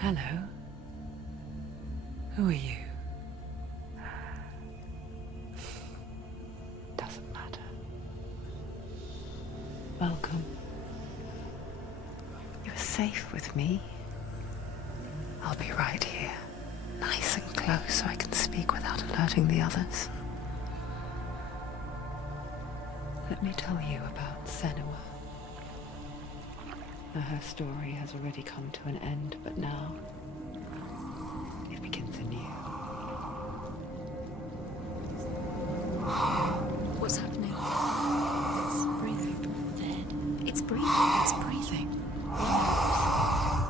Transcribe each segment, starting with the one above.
Hello. Who are you? Doesn't matter. Welcome. You're safe with me. I'll be right here, nice and close so I can speak without alerting the others. Let me tell you about Senua. Her story has already come to an end, but now it begins anew. What's happening? It's breathing. Dead. It's breathing. It's breathing.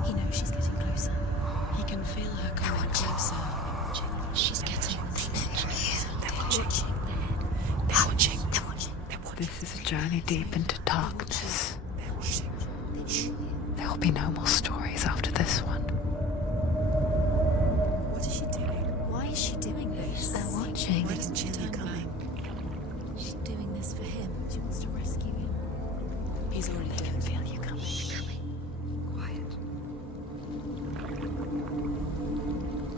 He knows she's getting closer. He can feel her coming closer. She's getting closer. They're watching. They're watching. They're watching. This is a journey deep into darkness. They're watching. There will be no more stories after this one. What is she doing? Why is she doing this? They're watching. Why doesn't she turn coming? She's doing this for him. She wants to rescue him. He's already dead. I can feel you coming. Quiet.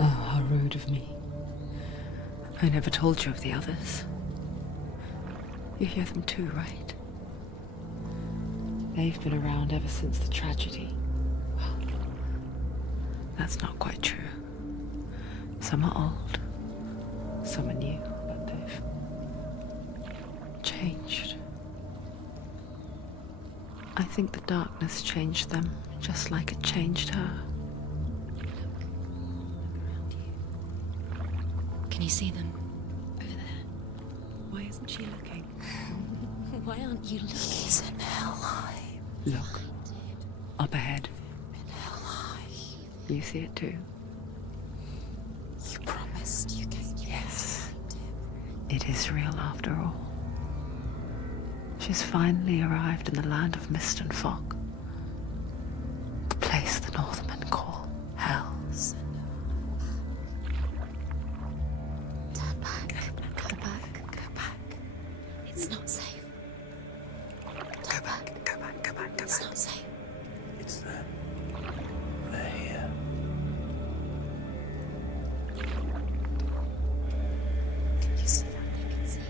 Oh, how rude of me. I never told you of the others. You hear them too, right? They've been around ever since the tragedy. Well, that's not quite true. Some are old, some are new, but they've changed. I think the darkness changed them, just like it changed her. Look around you. Can you see them? Over there. Why isn't she looking? Why aren't you looking? He's in Helheim. Look, up ahead. In Helheim. You see it too? You promised you came. Yes. It is real after all. She's finally arrived in the land of mist and fog. The place the Northmen call Hell. Turn back. Go back. Go back. It's not safe. Go back. It's not safe. It's them. They're here. You see that? I can see it.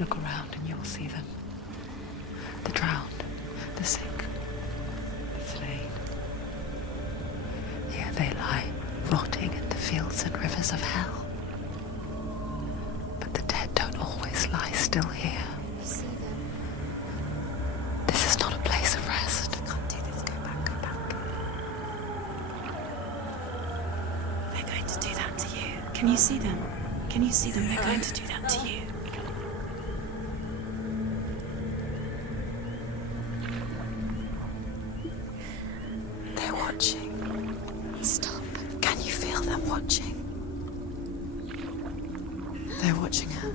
Look around and you'll see them. The drowned, the sick, the slain. Here they lie, rotting in the fields and rivers of hell. But the dead don't always lie still here. You see them? This is not a place of rest. I can't do this. Go back. Go back. They're going to do that to you. Can you see them? Can you see them? They're going to do that to you. They're watching. Stop. Can you feel them watching? They're watching her.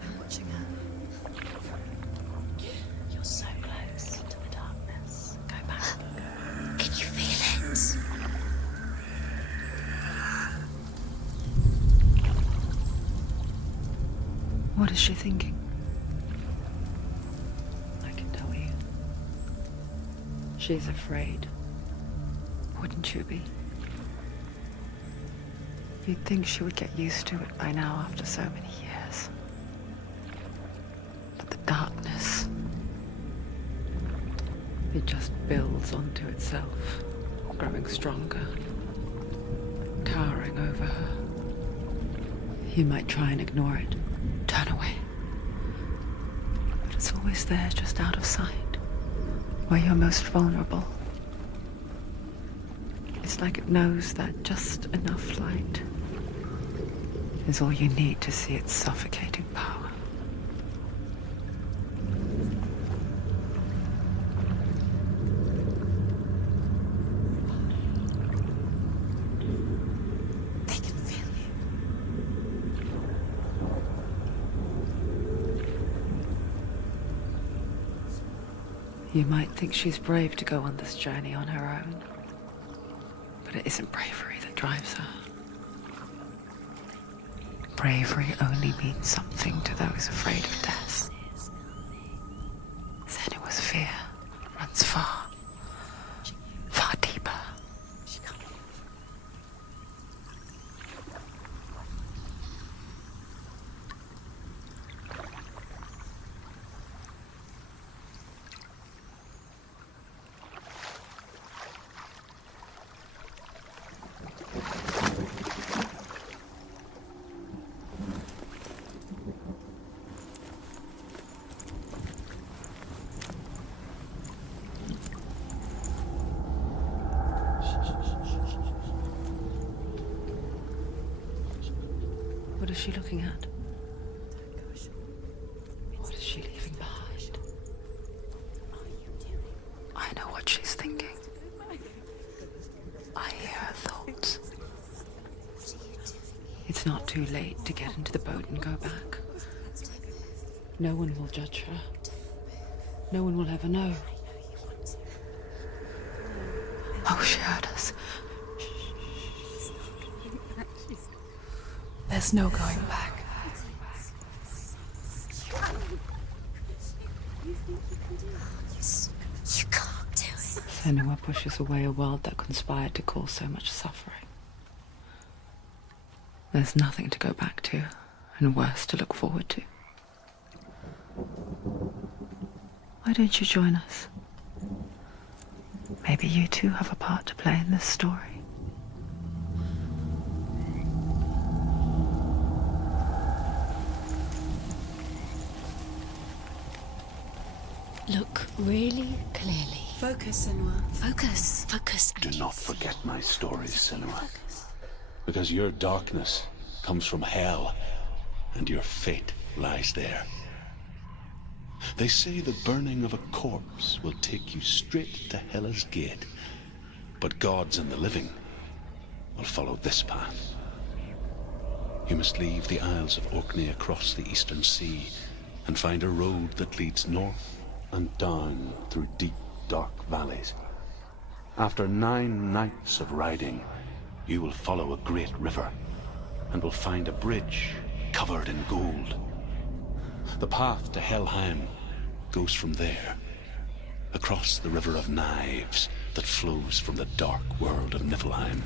They're watching her. You're so close to the darkness. Go back. Can you feel it? What is she thinking? I can tell you. She's afraid. Wouldn't you be? You'd think she would get used to it by now after so many years. But the darkness, it just builds onto itself, growing stronger, towering over her. You might try and ignore it, turn away. But it's always there, just out of sight, where you're most vulnerable. It's like it knows that just enough light is all you need to see its suffocating power. They can feel you. You might think she's brave to go on this journey on her own, but it isn't bravery that drives her. bravery only means something to those afraid of death. Senua's fear runs far, far deeper. What is she looking at? What is she leaving behind? I know what she's thinking. I hear her thoughts. It's not too late to get into the boat and go back. No one will judge her. No one will ever know. Oh, she heard us. There's no going back. You can't do it. Senua pushes away a world that conspired to cause so much suffering. There's nothing to go back to, and worse to look forward to. Why don't you join us? Maybe you too have a part to play in this story. Look really clearly. Focus, Senua. Focus. Focus. Do not forget my stories, Senua. Because your darkness comes from hell, and your fate lies there. They say the burning of a corpse will take you straight to Hela's gate, but gods and the living will follow this path. You must leave the Isles of Orkney across the eastern sea and find a road that leads north and down through deep, dark valleys. After 9 nights of riding, you will follow a great river and will find a bridge covered in gold. The path to Helheim goes from there, across the river of knives that flows from the dark world of Niflheim.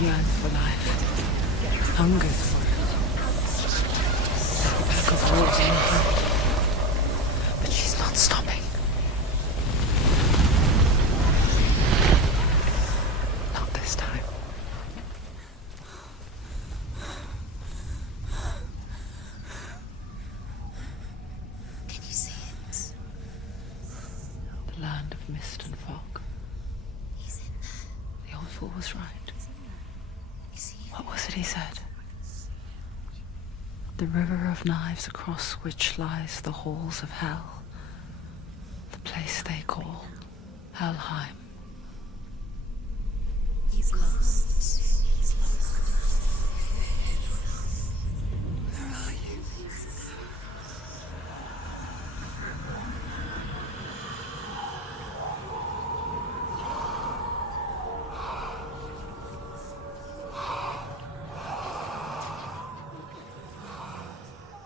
Yearns for life, hungers for it. The pack of wolves in her, but she's not stopping. Not this time. Can you see it? The land of mist and fog. He's in there. The old fool was right. Is he? What was it he said? The river of knives across which lies the halls of hell. The place they call Helheim. He's lost. He's lost. Where are you?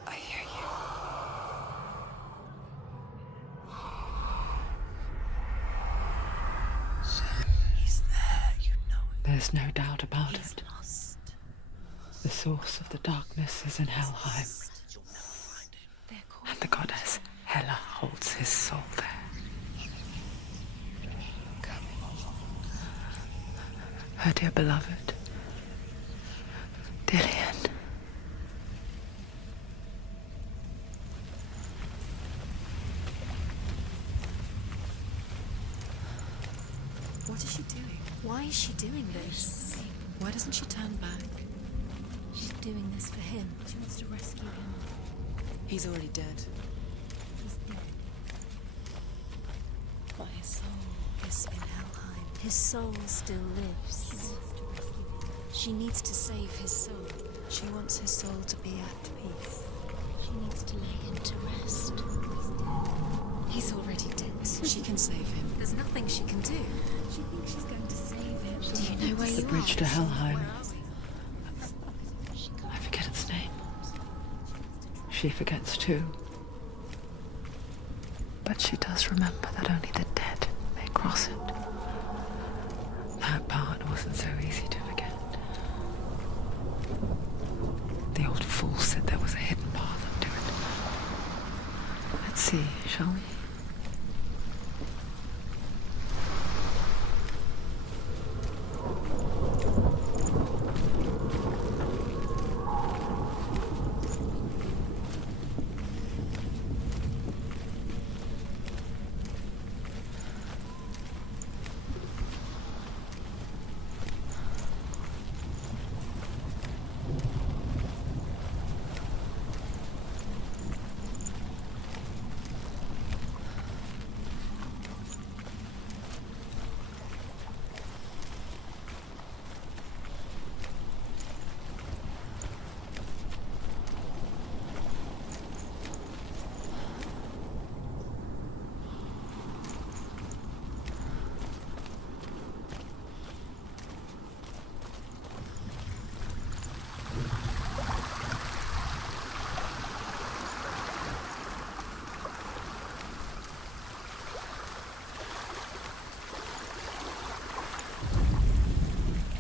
I hear you. He's there, you know it. There's no doubt about He's it. lost. The source of the darkness is in Helheim, They're calling. and the goddess Hela holds his soul there. Her dear beloved, Dillion. is she doing this? Why doesn't she turn back? She's doing this for him. She wants to rescue him. He's already dead. He's dead. But his soul is in Helheim. His soul still lives. She wants to rescue him. She needs to save his soul. She wants his soul to be at peace. She needs to lay him to rest. He's already dead. She can save him. There's nothing she can do. She thinks she's going to save him. Do you know where you The bridge to Helheim. Where are we? I forget its name. She forgets too. But she does remember that only the dead may cross it. That part wasn't so easy to forget. The old fool said there was a hidden path up to it. Let's see, shall we?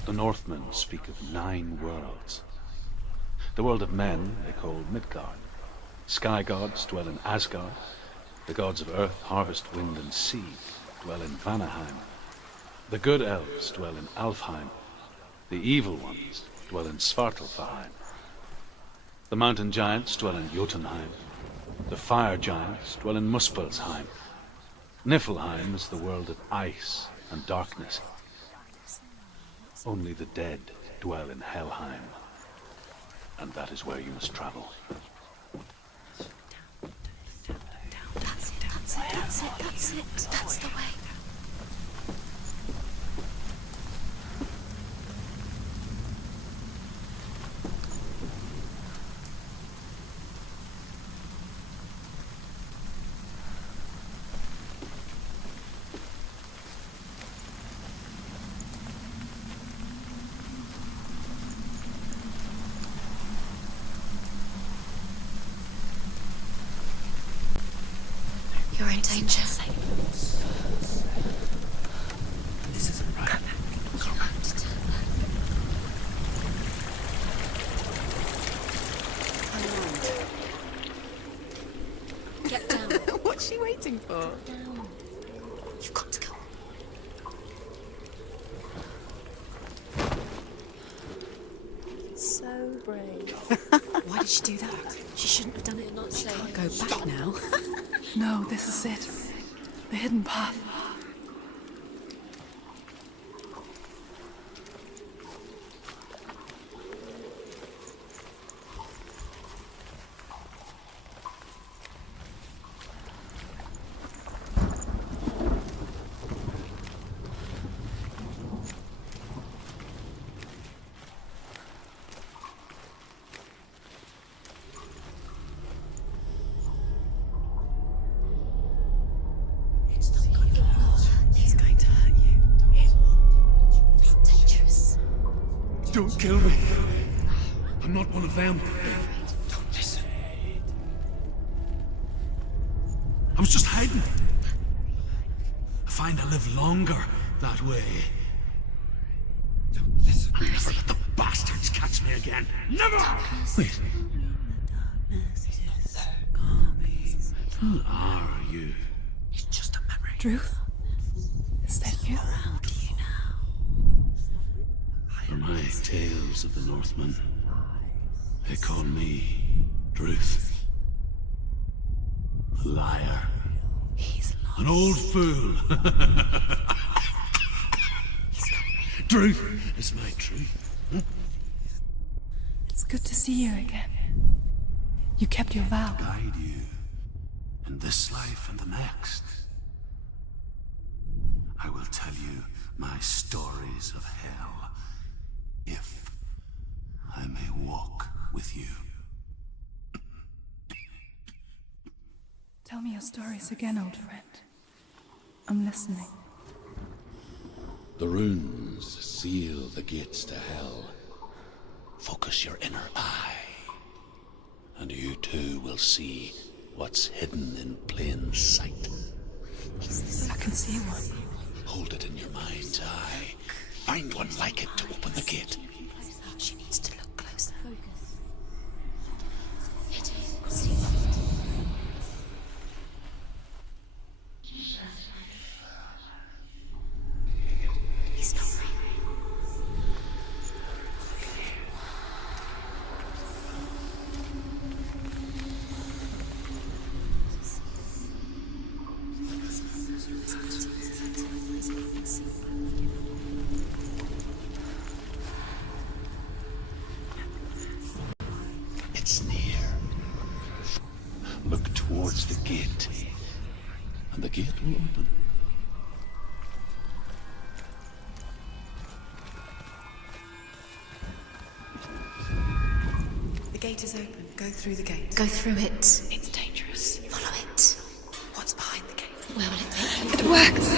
The Northmen speak of 9 worlds. The world of men they call Midgard. Sky gods dwell in Asgard. The gods of earth, harvest, wind, and sea dwell in Vanaheim. The good elves dwell in Alfheim. The evil ones dwell in Svartalfheim. The mountain giants dwell in Jotunheim. The fire giants dwell in Muspelheim. Niflheim is the world of ice and darkness. Only the dead dwell in Helheim, and that is where you must travel. That's it, that's it, that's it, that's it. That's the way. You're in danger. This isn't right. You have to turn back. Get down. What's she waiting for? Down. You've got to go. So brave. Why did she do that? She shouldn't have done it. Not She saying. can't go back now. No, this is it. The hidden path. He's going to hurt you. It's dangerous. Don't kill me. I'm not one of them. Don't listen. I was just hiding. I find I live longer that way. Don't listen. Never let the bastards catch me again. Never! Wait, who are you? It's just a memory. Druth? Is that you? Around you now. For my tales of the Northmen, they call me Druth. A liar. He's lost. An old fool. truth is my truth. It's good to see you again. You kept your vow. Guide you in this life and the next. I will tell you my stories of hell, if I may walk with you. Tell me your stories again, old friend. I'm listening. The runes seal the gates to hell. Focus your inner eye, and you too will see what's hidden in plain sight. I can see one. Hold it in your mind's eye. Find one like it to open the gate. She needs to look closer. Focus. He's not right. It's near. Look towards the gate, and the gate will open. The gate is open. Go through the gate. Go through it. It's dangerous. Follow it. What's behind the gate? Where will it take you? It works!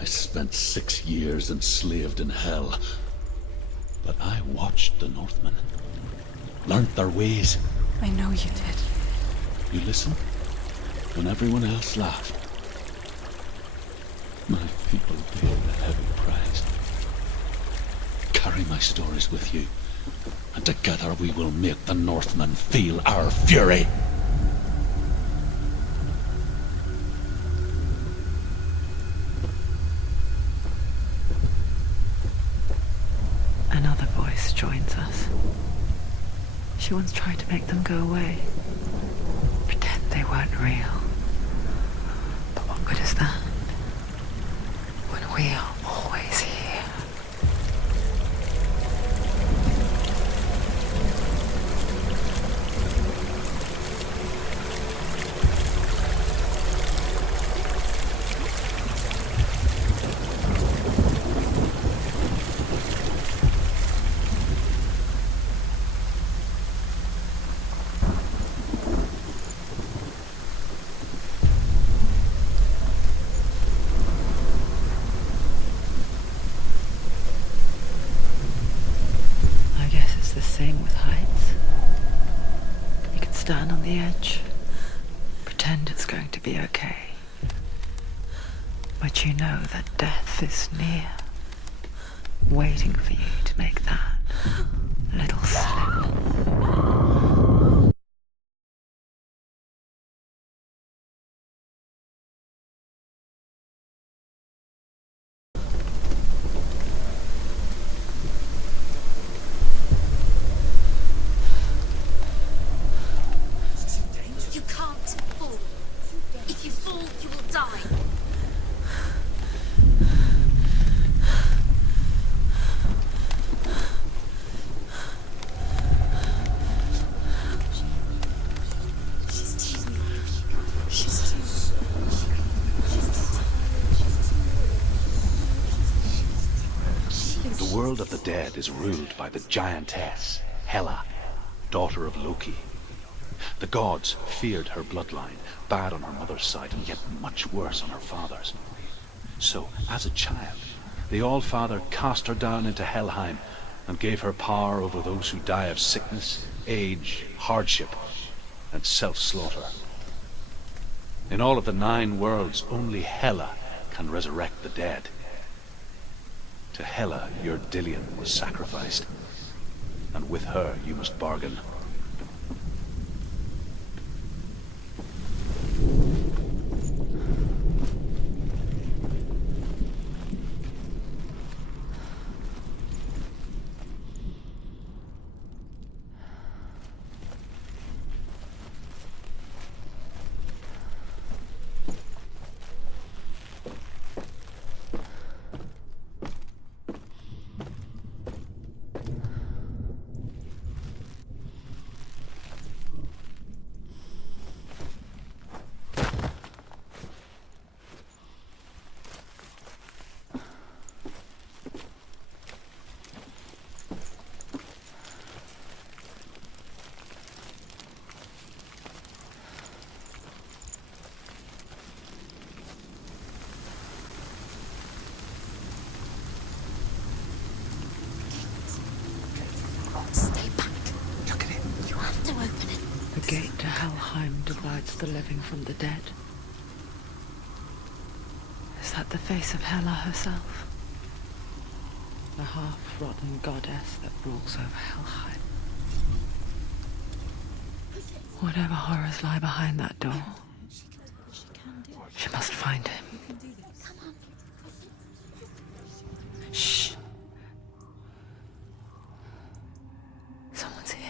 I spent 6 years enslaved in hell, but I watched the Northmen, learnt their ways. I know you did. You listened when everyone else laughed. My people paid a heavy price. Carry my stories with you, and together we will make the Northmen feel our fury. Another voice joins us. She once tried to make them go away. Pretend they weren't real. But what good is that? When we are always here. The same with heights. You can stand on the edge, pretend it's going to be okay, but you know that death is near, waiting for you to make that little slip. You can't fall. If you fall, you will die. The world of the dead is ruled by the giantess, Hela, daughter of Loki. The gods feared her bloodline, bad on her mother's side and yet much worse on her father's. So, as a child, the All-Father cast her down into Helheim and gave her power over those who die of sickness, age, hardship, and self-slaughter. In all of the 9 worlds, only Hela can resurrect the dead. To Hela, your Dillion was sacrificed, and with her you must bargain. separates the living from the dead? Is that the face of Hela herself? The half-rotten goddess that rules over Helheim? Whatever horrors lie behind that door, she must find him. Shh. Someone's here.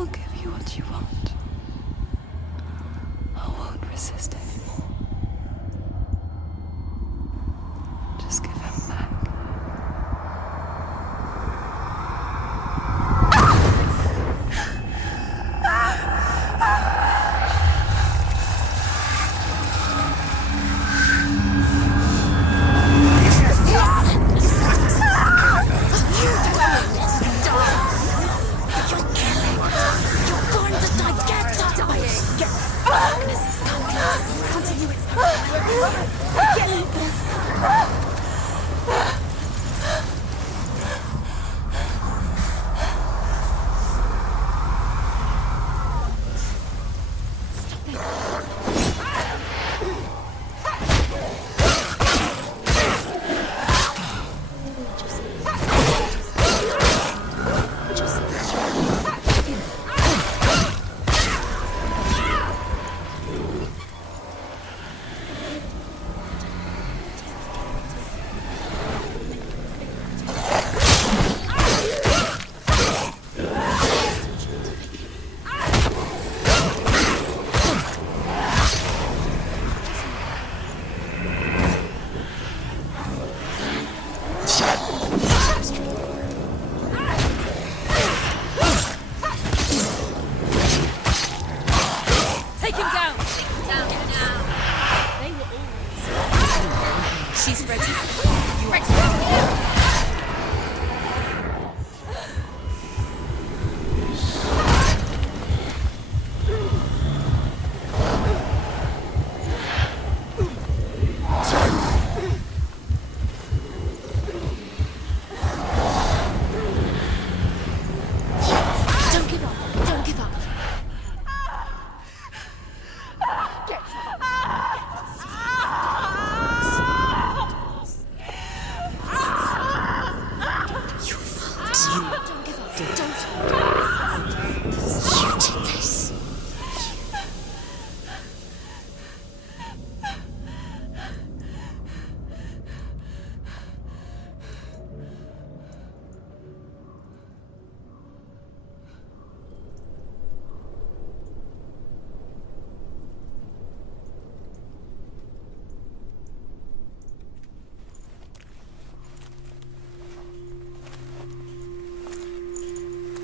I'll give you what you want. I won't resist anymore. Just give him back.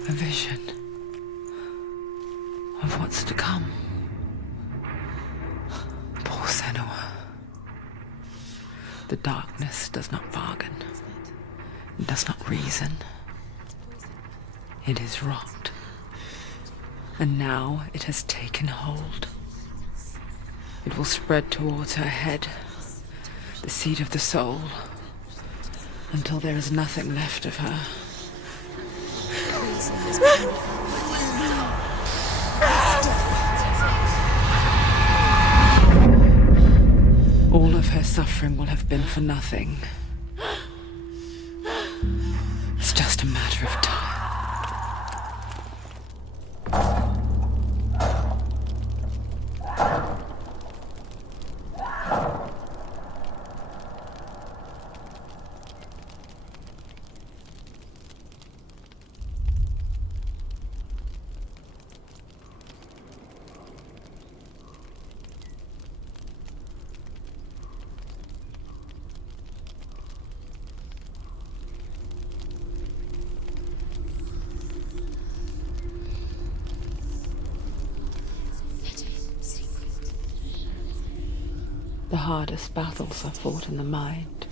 A vision of what's to come. Poor Senua. The darkness does not bargain. It does not reason. It is rot. And now it has taken hold. It will spread towards her head, the seat of the soul, until there is nothing left of her. All of her suffering will have been for nothing. It's just a matter of time. The hardest battles are fought in the mind.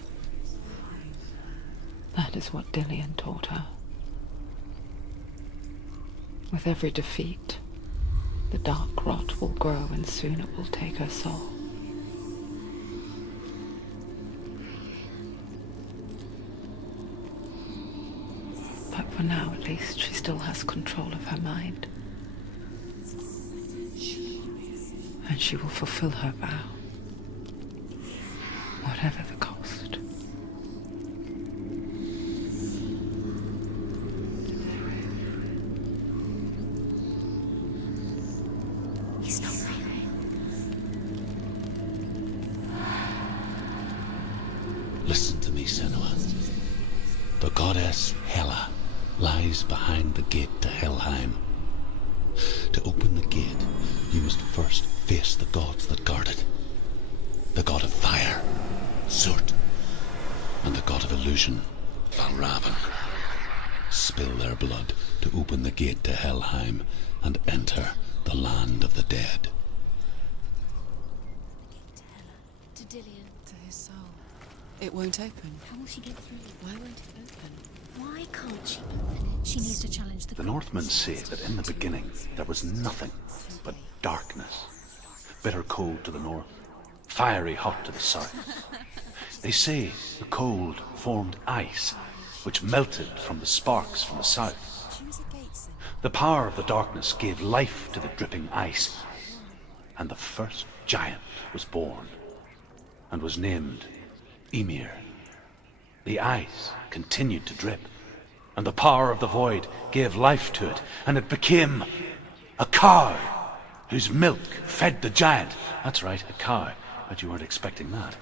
That is what Dillion taught her. With every defeat, the dark rot will grow and soon it will take her soul. But for now, at least, she still has control of her mind. And she will fulfill her vow, whatever the cost. He's not real. Listen to me, Senua. The goddess Hela lies behind the gate to Helheim. To open the gate, you must first face the gods that guard it. The god of fire, Surt, and the god of illusion, Valravan. Spill their blood to open the gate to Helheim and enter the land of the dead. To Dillion. To his soul. It won't open. How will she get through? Why won't it open? Why can't she open it? She needs to challenge the The Northmen say that in the beginning there was nothing but darkness. Bitter cold to the north, fiery hot to the south. They say the cold formed ice, which melted from the sparks from the south. Choose a gate, Senua. The power of the darkness gave life to the dripping ice, and the first giant was born, and was named Ymir. The ice continued to drip, and the power of the void gave life to it, and it became a cow, whose milk fed the giant. That's right, a cow. Bet you weren't expecting that.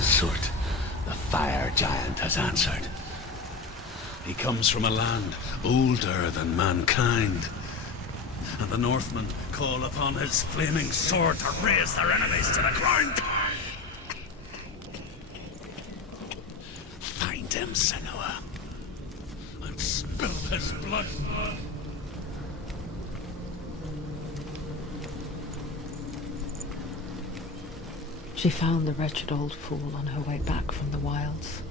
Surt, the fire giant, has answered. He comes from a land older than mankind, and the Northmen call upon his flaming sword to raze their enemies to the ground. Find him, Senua, and spill his blood. She found the wretched old fool on her way back from the wilds.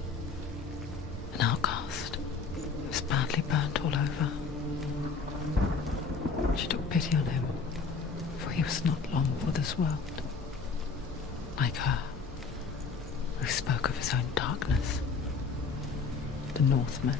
An outcast. He was badly burnt all over. She took pity on him, for he was not long for this world. Like her, who spoke of his own darkness. The Northmen.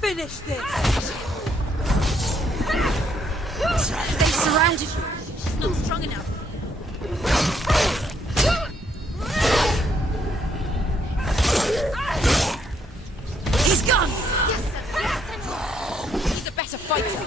Finish this! They surrounded you. She's not strong enough. He's gone! Yes, sir. Yes, sir. He's a better fighter.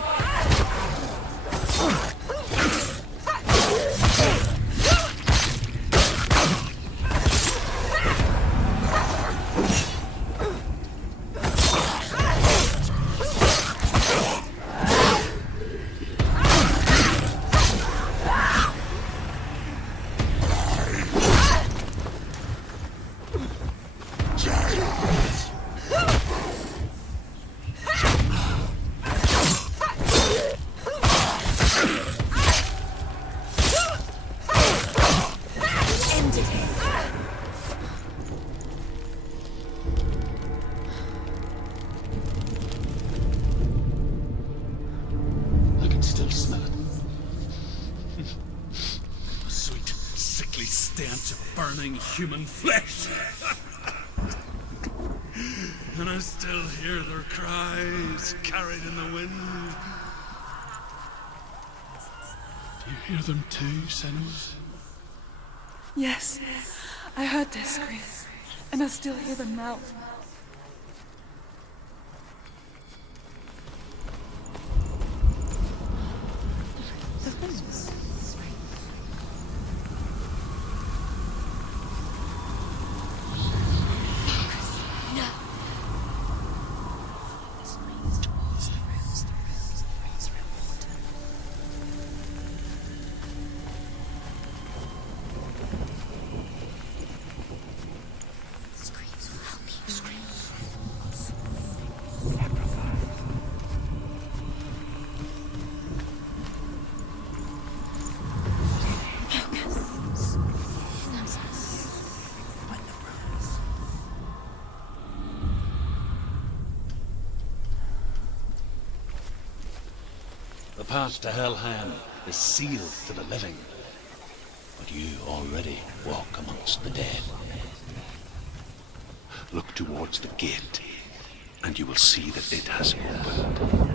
days of burning human flesh. And I still hear their cries carried in the wind. Do you hear them too, Senua? Yes, I heard their screams, and I still hear them now. The path to Helheim is sealed to the living, but you already walk amongst the dead. Look towards the gate, and you will see that it has opened.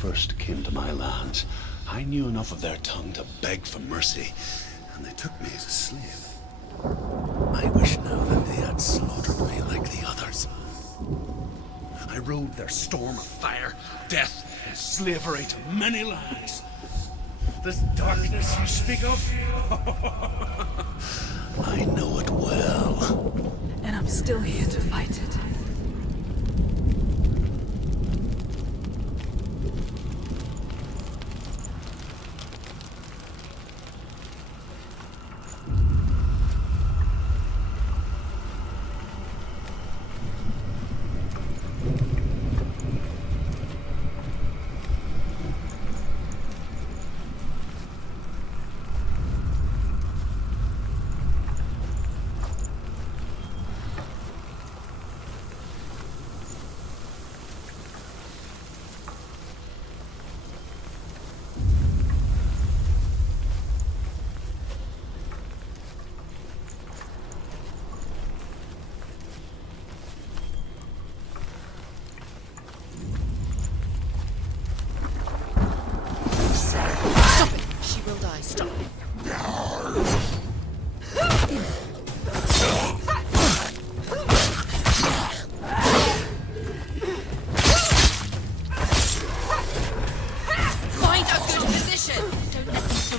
First came to my lands, I knew enough of their tongue to beg for mercy, and they took me as a slave. I wish now that they had slaughtered me like the others. I rode their storm of fire, death, and slavery to many lands. This darkness you speak of, I know it well. And I'm still here to fight it.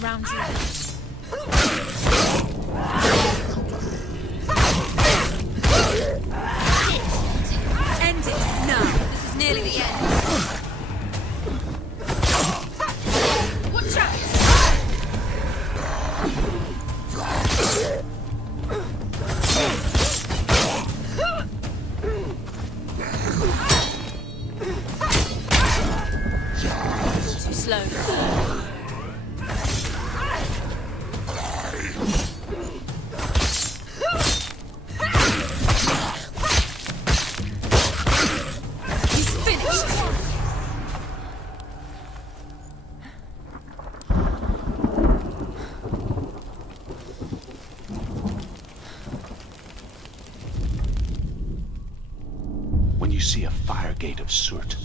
around you. End it now. This is nearly the end. Watch out! Too slow. He's finished. When you see a fire gate of soot,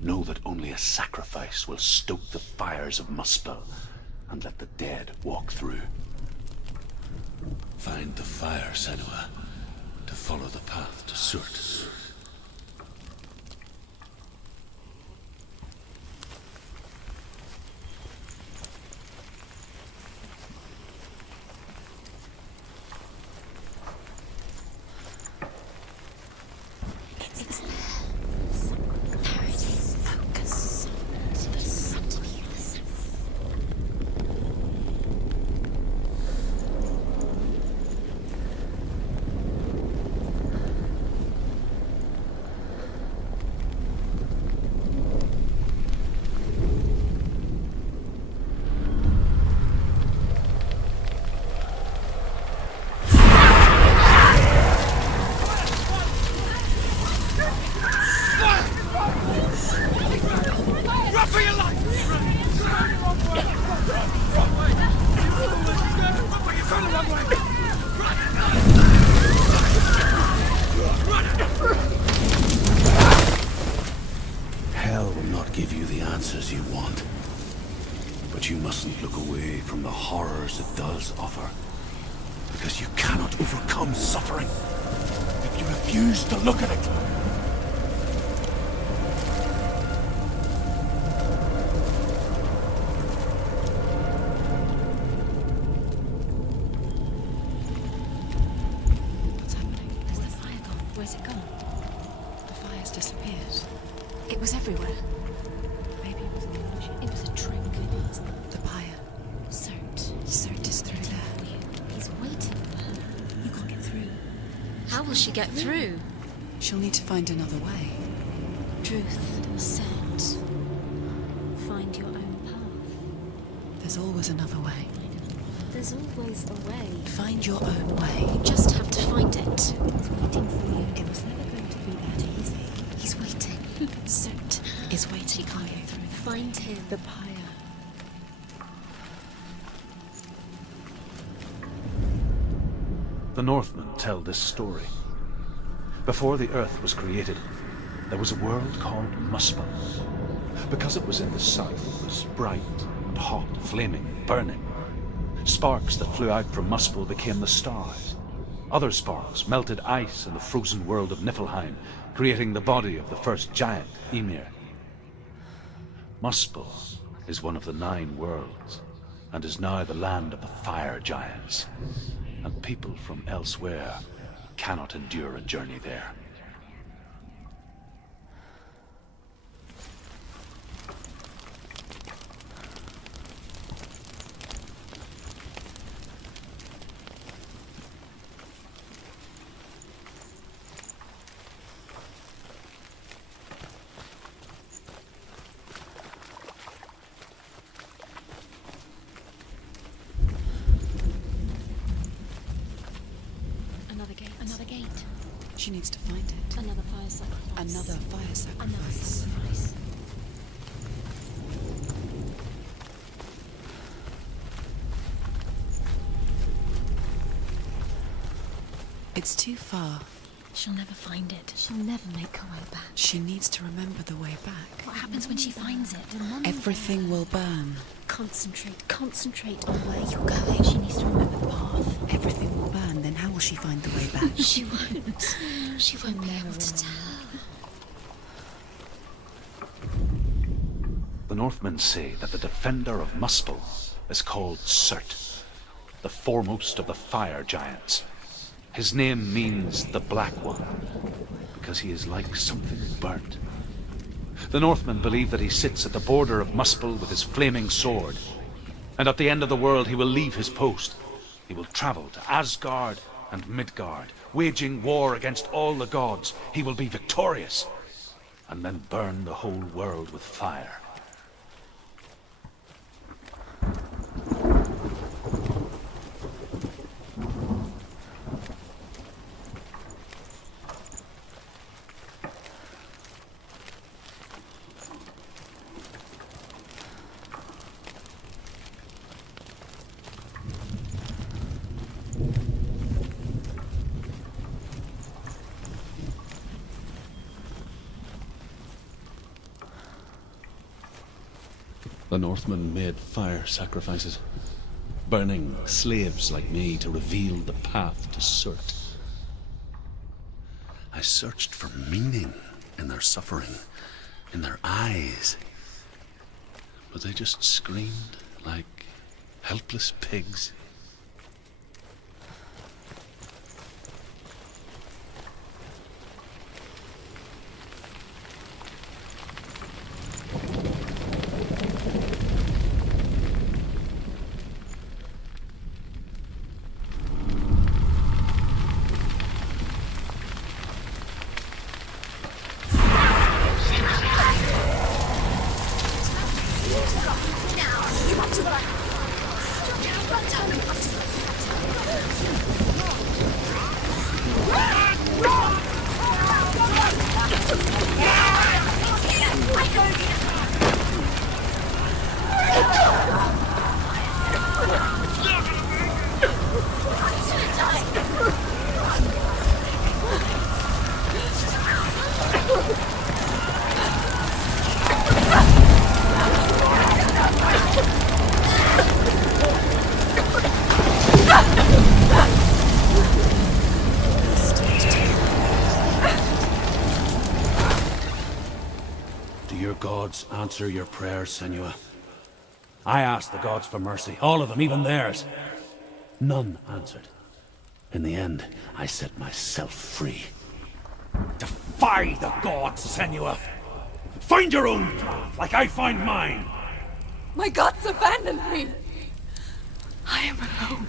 know that only a sacrifice will stoke the fires of Muspel and let the dead walk through. Find the fire, Senua, to follow the path to soot. Hell will not give you the answers you want. But you mustn't look away from the horrors it does offer. Because you cannot overcome suffering if you refuse to look at it. What's happening? Is the fire gone? Where's it gone? The fire's disappeared. It was everywhere. Maybe it was an illusion. It was a trick. The pyre. Surt is through there. He's waiting for her. You can't get through. How will she get through? She'll need to find another way. Truth, Surt. Find your own path. There's always another way. There's always a way. Find your own way. You just have to find it. It's waiting for you. It was never going to be that easy. He's waiting. Surt is waiting for you. Find him. The pyre. The Northmen tell this story. Before the earth was created, there was a world called Muspel. Because it was in the south, it was bright and hot, flaming, burning. Sparks that flew out from Muspel became the stars. Other sparks melted ice in the frozen world of Niflheim, creating the body of the first giant, Ymir. Muspel is one of the 9 worlds, and is now the land of the fire giants. And people from elsewhere cannot endure a journey there. Another gate. She needs to find it. Another fire sacrifice. Another fire sacrifice. Another sacrifice. It's too far. She'll never find it. She'll never make her way back. She needs to remember the way back. What happens when she finds it? Everything will burn. Concentrate on where you're going. She needs to remember the path. Everything will burn, then how will she find the way back? She won't. She won't be able to tell. The Northmen say that the defender of Muspel is called Surt, the foremost of the fire giants. His name means the Black One, because he is like something burnt. The Northmen believe that he sits at the border of Muspel with his flaming sword, and at the end of the world he will leave his post. He will travel to Asgard and Midgard, waging war against all the gods. He will be victorious, and then burn the whole world with fire. The Northmen made fire sacrifices, burning slaves like me to reveal the path to Surt. I searched for meaning in their suffering, in their eyes, but they just screamed like helpless pigs. Answer your prayers, Senua. I asked the gods for mercy, all of them, even theirs. None answered. In the end, I set myself free. Defy the gods, Senua! Find your own path, like I find mine! My gods abandoned me! I am alone.